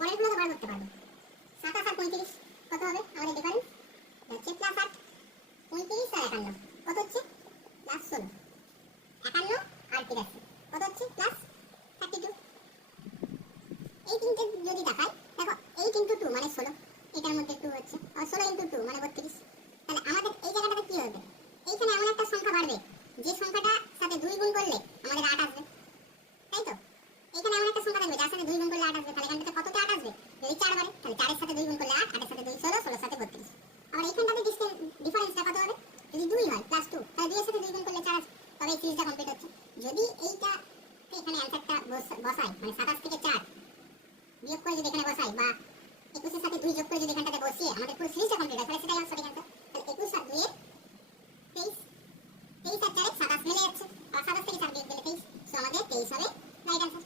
পরেরগুলো তো বার করতে পারবো। 27 আর 35 কত হবে আমাদের ডিফারেন্স? হচ্ছে +8। 35 আর 51 কত হচ্ছে? +16। 51 আর 83 কত হচ্ছে? +32। এই তিনটে যদি দেখাই, দেখো 8 × 2 মানে 16, এটার মধ্যে 2 হচ্ছে, আর 16 × 2 মানে 32। তাহলে আমাদের এই জায়গাটাতে কি হবে? এইখানে এমন একটা সংখ্যা বাড়বে যে সংখ্যাটার সাথে 2 গুণ করলে আমাদের 8 আসবে, তাই তো? এখানে এমন একটা সংখ্যা থাকবে যার সাথে 2 গুণ করলে 8 আসবে, তাহলে এখানটাতে কততে 8 আসবে? যদি 4 বাড়ে তাহলে 4 এর সাথে 2 গুণ করলে 8, 8 এর সাথে 2 16, 16 এর সাথে 32। আবার এইখানটাতে ডিফারেন্সটা কত হবে? যদি 2 হয় +2, তাহলে 2 এর সাথে 2 গুণ করলে 4 আসবে, তবে এই সিরিজটা কমপ্লিট হচ্ছে। যদি এইটা এখানে অ্যানসারটা বসাই, মানে 27 থেকে 4 বিয়োগ করে যদি এখানে বসাই, বা 21 এর সাথে 2 যোগ করে যদি এখানটাতে বসিয়ে আমাদের পুরো সিরিজটা কমপ্লিট হয়, তাহলে সেটাই আমার সঠিক অ্যানসার। তাহলে 21 আর 2 এর 23, 23 আর 4 এর 27 মিলে যাচ্ছে, আর 27 থেকে 4 বিয়োগ দিলে 23, সো আমাদের 23 হবে রাইট অ্যানসার।